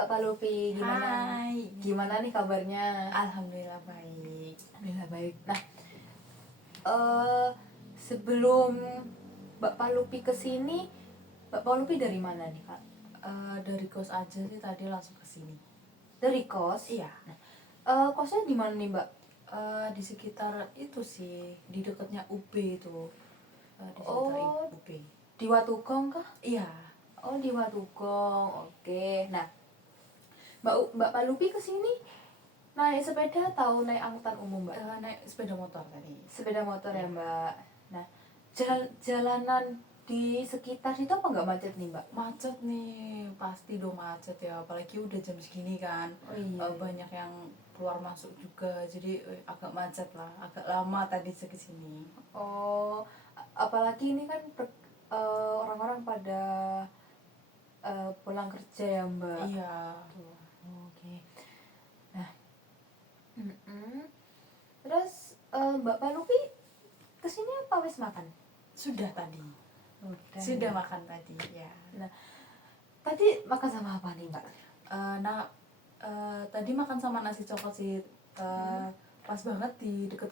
Mbak Palupi, Hai. gimana nih kabarnya? Alhamdulillah baik. Alhamdulillah baik. Nah, eh sebelum Mbak Palupi kesini, Mbak Palupi dari mana nih Kak? Dari kos aja sih tadi langsung ke sini. Dari kos? Iya. Kosnya di mana nih Mbak? Di sekitar itu sih, di dekatnya UB itu. Di sekitar Oh, UB. di Watugong kah? Iya. Oh, di Watugong. Oke. Nah, Mbak Palupi kesini naik sepeda atau naik angkutan umum Mbak? Naik sepeda motor tadi. Sepeda motor ya Iya. Mbak. Nah, jalanan di sekitar situ apa nggak macet nih Mbak? Macet nih, pasti dong macet ya. Apalagi udah jam segini kan. Oh iya. Banyak yang keluar masuk juga, jadi agak macet lah. Agak lama tadi ke sini. Oh, apalagi ini kan orang-orang pada pulang kerja ya Mbak. Iya. Tuh, oke. Nah, terus Mbak Palupi kesini apa wis makan? Sudah tadi. Sudah makan tadi ya. Nah, tadi makan sama apa nih Mbak? Tadi makan sama nasi coklat sih. Pas banget di deket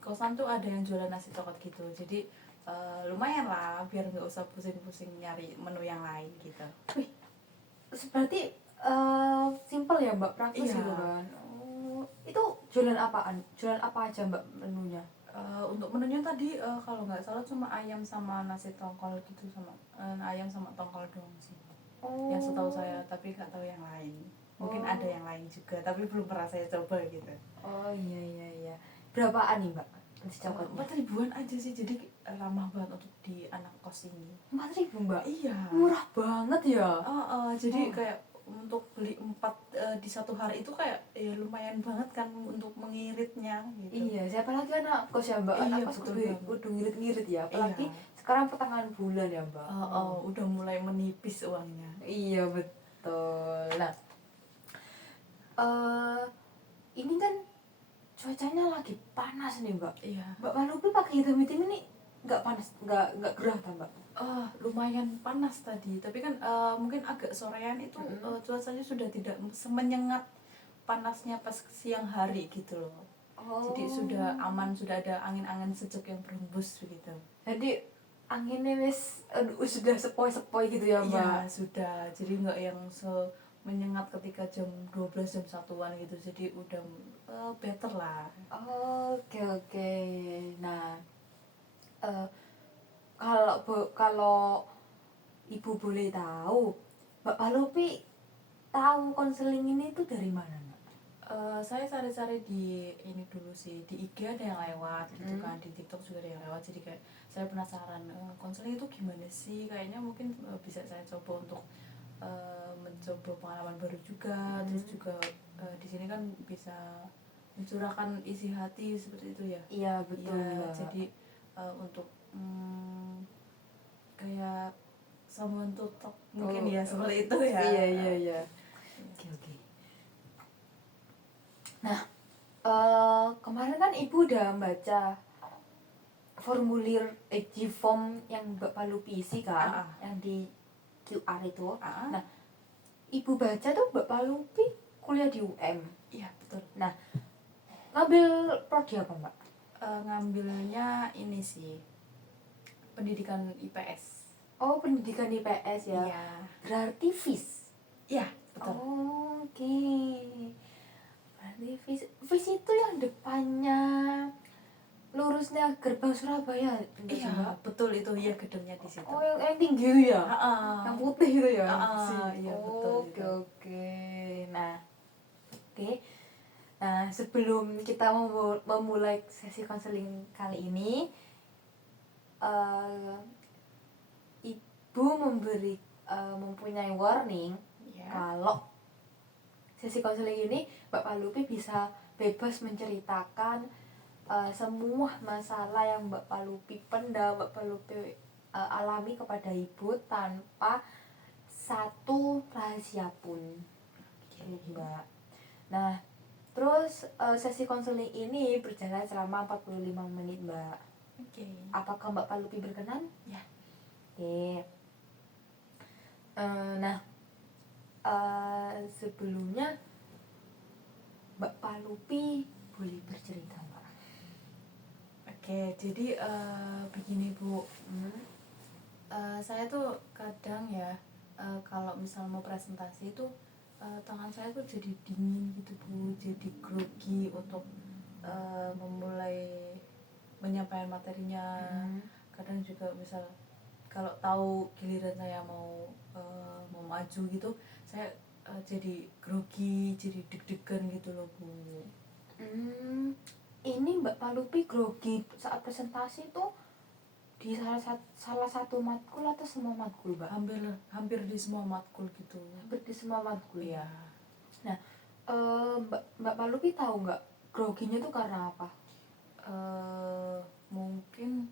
kosan tuh ada yang jualan nasi coklat gitu, jadi lumayan lah biar nggak usah pusing-pusing nyari menu yang lain gitu. Wih, berarti simple ya Mbak, praktis Iya. gitu kan? Oh, itu jualan apaan? Jualan apa aja Mbak menunya? Untuk menunya tadi kalau nggak salah cuma ayam sama nasi tongkol gitu, sama ayam sama tongkol doang sih. Oh. Yang setahu saya, tapi nggak tahu yang lain. Mungkin ada yang lain juga, tapi belum pernah saya coba gitu. Oh iya. Berapaan nih Mbak nasi coklatnya? 4.000-an aja sih, jadi ramah banget untuk di anak kos ini. 4.000 Mbak? Iya. Murah banget ya? Jadi kayak untuk beli 4 di satu hari itu kayak ya lumayan banget kan untuk mengiritnya gitu. Iya, siapa lagi anak kos ya Mbak? Iya, Anak kos betul banget. udah ngirit-ngirit ya, apalagi Iya. sekarang pertengahan bulan ya Mbak. Udah mulai menipis uangnya. Iya betul. Nah, ini kan cuacanya lagi panas nih Mbak. Iya. Mbak Palupi pakai hitam ini nggak panas, nggak gerah kan Mbak? Lumayan panas tadi, tapi kan mungkin agak sorean itu cuacanya sudah tidak semenyengat panasnya pas siang hari gitu loh. Jadi sudah aman, sudah ada angin-angin sejuk yang berhembus begitu. Jadi anginnya sudah sepoi-sepoi gitu ya Mbak? Iya sudah, jadi nggak yang menyengat ketika jam 12 jam 1-an gitu, jadi udah better lah. Oke. Nah, kalau Ibu boleh tahu, Mbak Palupi tahu konseling ini tuh dari mana Mbak? Saya cari-cari di ini dulu sih, di IG ada yang lewat gitu kan, di TikTok juga ada yang lewat, jadi kayak saya penasaran konseling itu gimana sih, kayaknya mungkin bisa saya coba untuk mencoba pengalaman baru juga. Terus juga di sini kan bisa mencurahkan isi hati seperti itu ya. Iya betul Ya, Mbak. jadi untuk kayak someone to talk mungkin ya, seperti itu ya. Iya. Oke. Nah, kemarin kan Ibu udah baca formulir form yang Mbak Palupi isi kan, yang di QR itu. Nah, Ibu baca tuh Mbak Palupi kuliah di UM. Iya betul. Nah, ngambil prodi apa Mbak? Ngambilnya ini sih, pendidikan IPS. Oh, pendidikan IPS ya. Iya. Berarti FIS. Iya betul. Oke. Berarti FIS itu yang depannya lurusnya gerbang Surabaya. Iya betul, itu ya gedungnya di situ. Oh, yang tinggi itu ya? Yang putih itu ya? Iya betul. Oke. Nah, sebelum kita memulai sesi konseling kali ini, Ibu mempunyai warning kalau sesi konseling ini Mbak Palupi bisa bebas menceritakan semua masalah yang Mbak Palupi pendam, Mbak Palupi alami kepada Ibu tanpa satu rahasia pun. Mbak. Nah, terus sesi konseling ini berjalan selama 45 menit Mbak. Oke. Apakah Mbak Palupi berkenan? Ya. Oke. Nah, sebelumnya Mbak Palupi boleh bercerita Mbak. Oke, jadi begini Bu, saya tuh kadang ya kalau misal mau presentasi itu tangan saya tuh jadi dingin gitu Bu, jadi grogi untuk memulai menyampaikan materinya. Kadang juga misal kalau tahu giliran saya mau maju gitu, saya jadi grogi, jadi deg-degan gitu loh Bu. Ini Mbak Palupi grogi saat presentasi itu di salah satu matkul atau semua matkul Mbak? Hampir di semua matkul gitu. Hampir di semua matkul. Iya. Nah, Mbak Palupi tahu nggak groginya tuh karena apa? Mungkin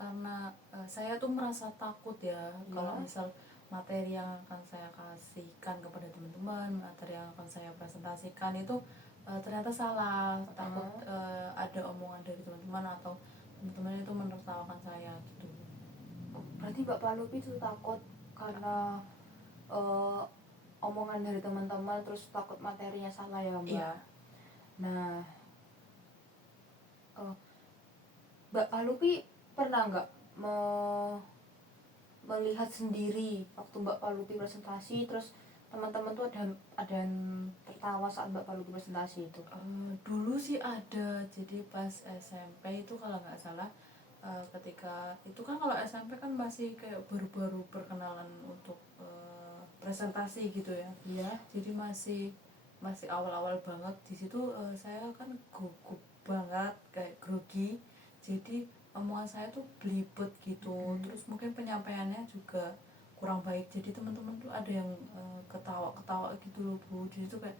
karena saya tuh merasa takut ya, kalau misal materi yang akan saya kasihkan kepada teman-teman, materi yang akan saya presentasikan itu ternyata salah, takut ada omongan dari teman-teman atau teman-teman itu menertawakan saya gitu. Berarti Mbak Palupi itu takut karena omongan dari teman-teman, terus takut materinya salah ya Mbak? Iya. Nah, Mbak Palupi pernah nggak melihat sendiri waktu Mbak Palupi presentasi terus teman-teman tuh ada yang tertawa saat Mbak Palupi presentasi itu? Dulu sih ada, jadi pas SMP itu kalau nggak salah, ketika itu kan kalau SMP kan masih kayak baru-baru perkenalan untuk presentasi gitu ya. Iya. Jadi masih awal-awal banget di situ. Saya kan gugup banget, kayak grogi, jadi omongan saya tuh belibet gitu. Terus mungkin penyampaiannya juga kurang baik, jadi teman-teman tuh ada yang ketawa-ketawa gitu loh Bu. Jadi tuh kayak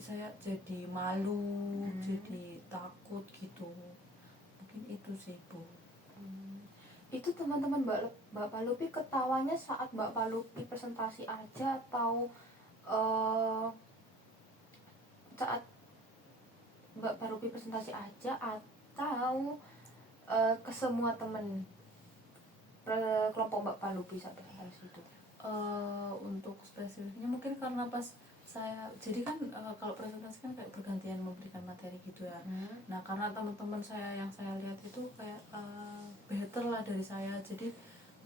saya jadi malu, jadi takut gitu. Mungkin itu sih Bu. Itu teman-teman Mbak Palupi ketawanya saat Mbak Palupi presentasi aja atau saat Mbak Palupi presentasi aja atau ke semua teman kelompok Mbak Palupi saat presentasi itu? Untuk spesifiknya mungkin karena pas saya, jadi kan kalau presentasi kan kayak bergantian memberikan materi gitu ya. Nah karena teman-teman saya yang saya lihat itu kayak better lah dari saya, jadi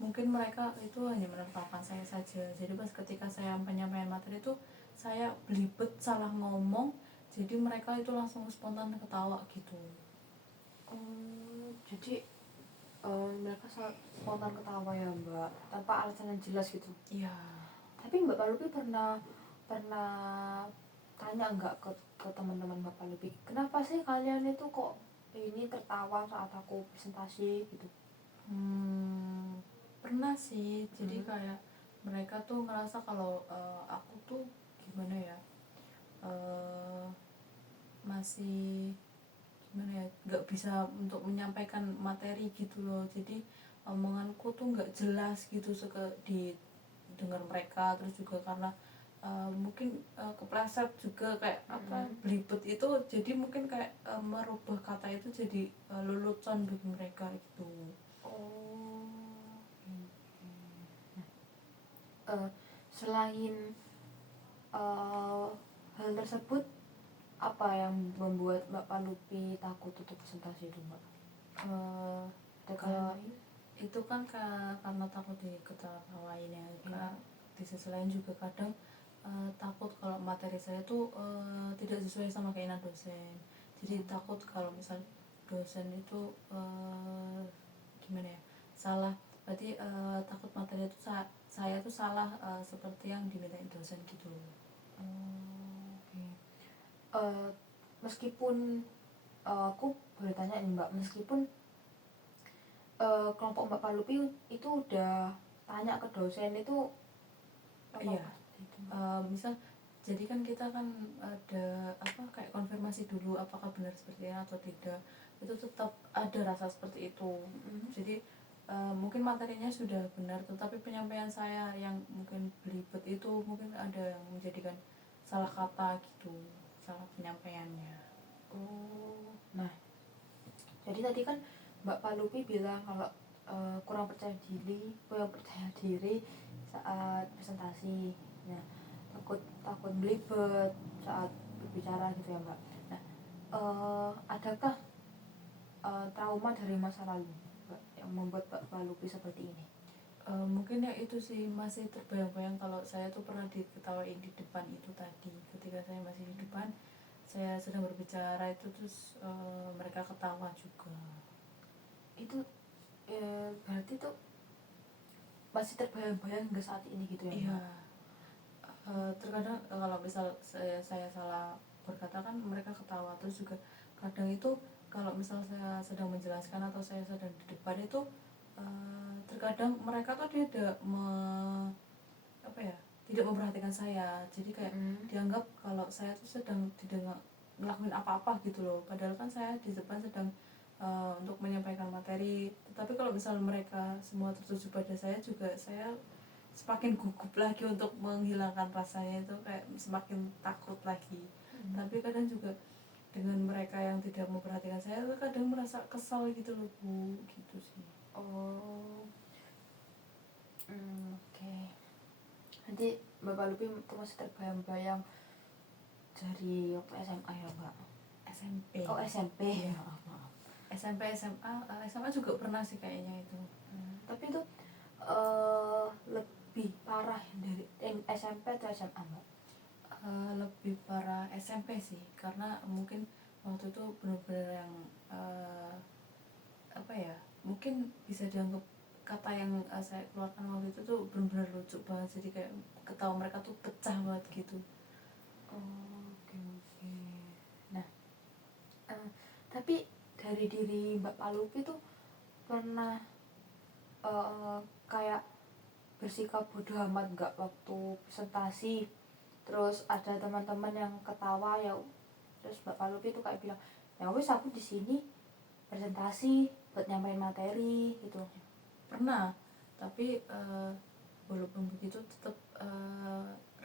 mungkin mereka itu hanya menertawakan saya saja. Jadi pas ketika saya penyampaian materi itu saya belibet salah ngomong, jadi mereka itu langsung spontan ketawa gitu. Jadi mereka spontan ketawa ya Mbak, tanpa alasan yang jelas gitu? Iya. Tapi Mbak Palupi pernah tanya nggak ke teman-teman Mbak Palupi, kenapa sih kalian itu kok ini tertawa saat aku presentasi gitu? Pernah sih, jadi kayak mereka tuh ngerasa kalau aku tuh gimana ya, masih gimana ya, nggak bisa untuk menyampaikan materi gitu loh. Jadi omonganku tuh nggak jelas gitu di dengar mereka. Terus juga karena mungkin kepleset juga kayak belibet itu, jadi mungkin kayak merubah kata itu jadi lelucon bagi mereka gitu. Selain hal tersebut, apa yang membuat Mbak Palupi takut untuk presentasi itu Mbak? Kalau itu kan karena takut diketawain ya, karena di sisi lain juga kadang takut kalau materi saya tuh tidak sesuai sama keinginan dosen. Jadi takut kalau misal dosen itu gimana ya, salah, berarti takut materi itu saya tuh salah seperti yang dimintain dosen gitu. Meskipun aku boleh tanya nih Mbak, meskipun kelompok Mbak Palupi itu udah tanya ke dosen itu apa? Iya. Misal jadi kan kita kan ada kayak konfirmasi dulu apakah benar seperti ini atau tidak, itu tetap ada rasa seperti itu. Jadi mungkin materinya sudah benar, tetapi penyampaian saya yang mungkin belibet itu mungkin ada yang menjadikan salah kata gitu, salah penyampaiannya. Nah, jadi tadi kan Mbak Palupi bilang kalau kurang percaya diri saat presentasi. Nah, takut takut belibet saat berbicara gitu ya Mbak. Nah, adakah trauma dari masa lalu Mbak yang membuat Mbak Lupi seperti ini? Mungkin ya itu sih, masih terbayang-bayang kalau saya tuh pernah diketawain di depan itu tadi, ketika saya masih di depan, saya sedang berbicara itu terus mereka ketawa juga. Itu berarti tuh masih terbayang-bayang hingga saat ini gitu ya Mbak? Iya. Terkadang kalau misal saya salah berkata kan mereka ketawa, terus juga kadang itu kalau misal saya sedang menjelaskan atau saya sedang di depan itu terkadang mereka tuh tidak apa ya, tidak memperhatikan saya, jadi kayak dianggap kalau saya tuh sedang tidak ngelakuin apa-apa gitu loh, padahal kan saya di depan sedang untuk menyampaikan materi. Tapi kalau misal mereka semua tertuju pada saya, juga saya semakin gugup lagi untuk menghilangkan rasanya, itu kayak semakin takut lagi. Tapi kadang juga dengan mereka yang tidak memperhatikan saya tuh kadang merasa kesal gitu loh Bu, gitu sih. Oh, oke. Nanti Bapak Lupi tuh masih terbayang-bayang dari waktu SMA ya Mbak? SMP. Oh SMP. Ya. SMP, SMA juga pernah sih kayaknya itu. Tapi itu lebih parah dari SMP atau SMA Mbak? Lebih parah SMP sih, karena mungkin waktu itu benar-benar yang apa ya, mungkin bisa dianggap kata yang saya keluarkan waktu itu tuh benar-benar lucu banget, jadi kayak ketawa mereka tuh pecah banget gitu. Oke oke. Nah, tapi dari diri Mbak Palupi tuh pernah kayak bersikap bodoh amat nggak waktu presentasi, terus ada teman-teman yang ketawa ya, terus Mbak Palupi tuh kayak bilang ya wes aku di sini presentasi buat nyampein materi gitu? Pernah, tapi walaupun begitu tetap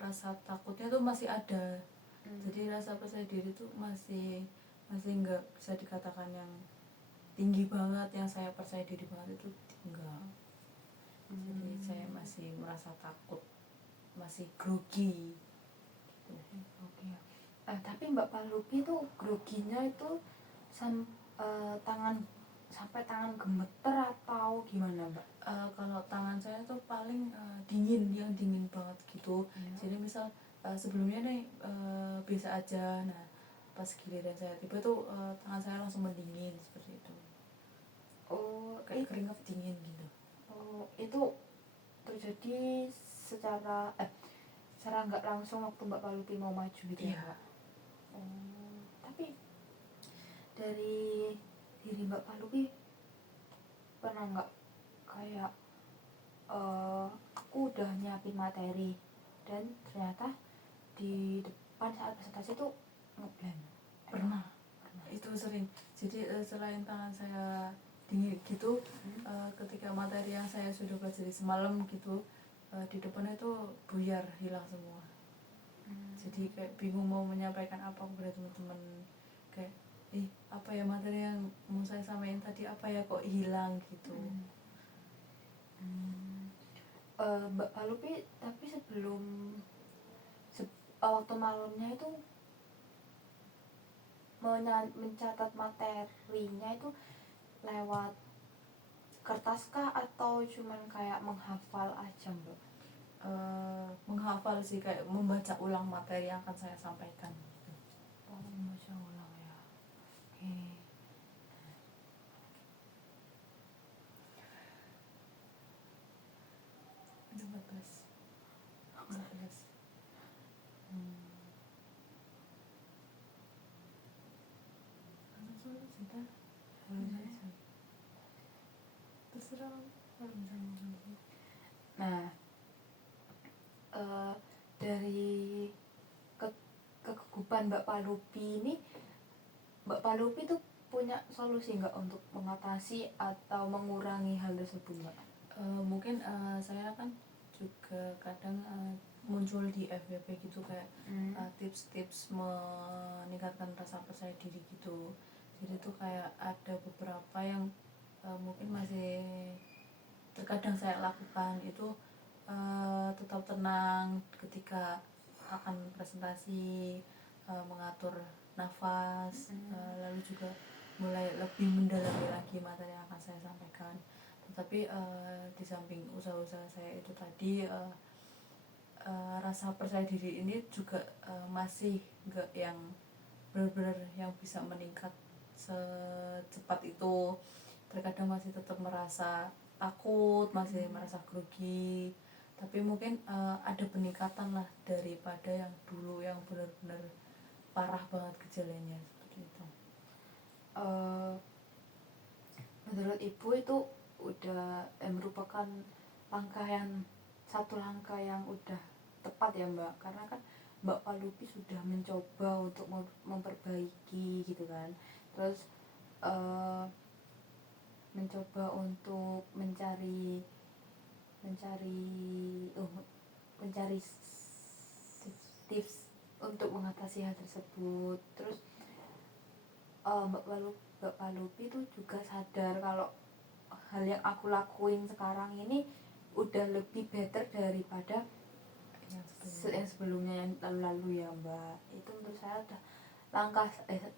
rasa takutnya tuh masih ada. Jadi rasa percaya diri tuh masih nggak bisa dikatakan yang tinggi banget, yang saya percaya diri banget itu enggak. Jadi saya masih merasa takut, masih grogi gitu. Oke. Tapi Mbak Palupi tuh groginya itu tangan sampai tangan gemeter atau gimana Mbak? Kalau tangan saya tuh paling dingin, yang dingin banget gitu. Jadi misal sebelumnya nih biasa aja, nah pas giliran saya tiba tuh tangan saya langsung mendingin seperti itu. Oh, Kayak keringat dingin gitu. Oh, itu terjadi secara nggak langsung waktu Mbak Palupi mau maju gitu ya Mbak? Tapi dari diri Mbak Palupi pernah nggak kayak aku udah nyiapin materi dan ternyata di depan saat presentasi tuh ngeblank? Pernah. Itu sering. Jadi selain tangan saya dingin gitu, ketika materi yang saya sudah pelajari semalam gitu, di depannya tuh buyar, hilang semua. Jadi kayak bingung mau menyampaikan apa kepada teman-teman, kayak apa ya materi yang mau saya sampaikan tadi, apa ya kok hilang gitu. Mbak Palupi tapi sebelum waktu malamnya itu mencatat materinya itu lewat kertas kah atau cuman kayak menghafal aja Mbak? Menghafal sih, kayak membaca ulang materi yang akan saya sampaikan gitu. Oh, membaca ulang ya. Oke. Ada 14. Terserah kalau misalnya. Nah, dari kegugupan Mbak Palupi ini, Mbak Palupi tuh punya solusi nggak untuk mengatasi atau mengurangi hal tersebut Mbak? Mungkin saya kan juga kadang muncul di FYP gitu, kayak tips-tips meningkatkan rasa percaya diri gitu. Jadi tuh kayak ada beberapa yang mungkin masih terkadang saya lakukan, itu tetap tenang ketika akan presentasi, mengatur nafas, lalu juga mulai lebih mendalami lagi materi yang akan saya sampaikan. Tetapi di samping usaha-usaha saya itu tadi, rasa percaya diri ini juga masih nggak yang benar-benar yang bisa meningkat secepat itu. Terkadang masih tetap merasa takut, masih merasa grogi, tapi mungkin ada peningkatan lah daripada yang dulu yang benar-benar parah banget gejalanya seperti itu. Menurut Ibu itu udah merupakan satu langkah yang udah tepat ya Mbak, karena kan Mbak Palupi sudah mencoba untuk memperbaiki gitu kan, terus mencoba untuk mencari tips untuk mengatasi hal tersebut. Terus Mbak Palupi itu juga sadar kalau hal yang aku lakuin sekarang ini udah lebih better daripada yang sebelumnya yang lalu-lalu ya Mbak. Itu menurut saya udah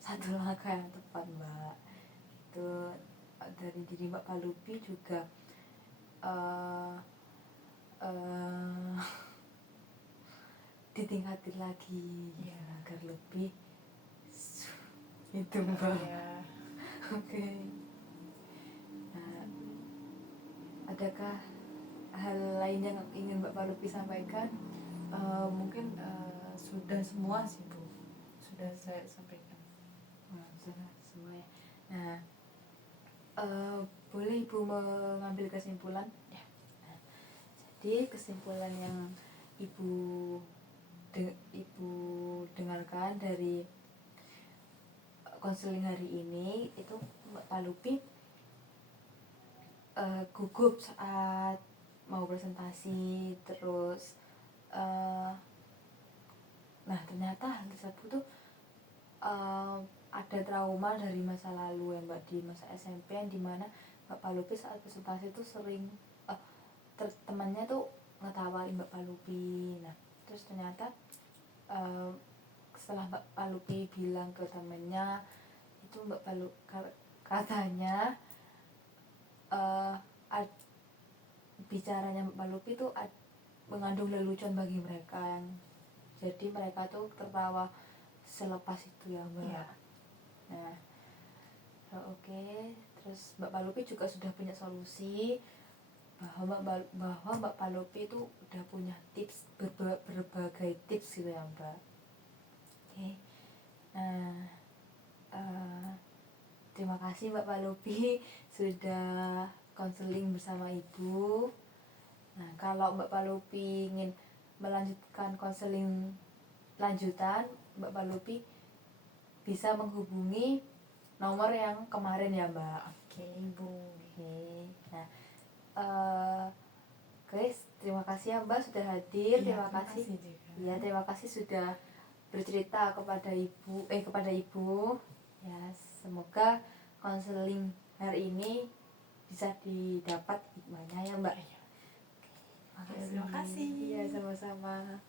satu langkah yang tepat Mbak. Itu dari diri Mbak Palupi juga ditingkatin lagi ya, agar lebih itu Mbak. Oke. Nah, adakah hal lain yang ingin Mbak Palupi sampaikan? Mungkin sudah semua sih Bu, sudah saya sampaikan. Sudah semua ya. Nah, boleh Ibu mengambil kesimpulan? Ya. Nah, jadi kesimpulan yang Ibu dengarkan dari konseling hari ini itu Mbak Palupi gugup saat mau presentasi, terus nah ternyata hal tersebut tuh ada trauma dari masa lalu ya Mbak, di masa SMP yang dimana Mbak Palupi saat presentasi tuh sering temannya tuh ngetawain Mbak Palupi. Nah terus ternyata setelah Mbak Palupi bilang ke temennya itu katanya bicaranya Mbak Palupi itu mengandung lelucon bagi mereka, yang jadi mereka tuh tertawa selepas itu ya Mbak. Ya. Nah oke. Terus Mbak Palupi juga sudah punya solusi bahwa Mbak Palupi itu udah punya tips, berbagai tips gitu ya Mbak. Oke. Nah terima kasih Mbak Palupi sudah konseling bersama Ibu. Nah kalau Mbak Palupi ingin melanjutkan konseling lanjutan, Mbak Palupi bisa menghubungi nomor yang kemarin ya Mbak. Oke Ibu. Oke. Nah guys, terima kasih ya Mbak sudah hadir. Terima kasih. Ya, terima kasih sudah bercerita kepada Ibu. Ya, semoga konseling hari ini bisa didapat hikmahnya ya Mbak. Terima kasih. Iya, sama-sama.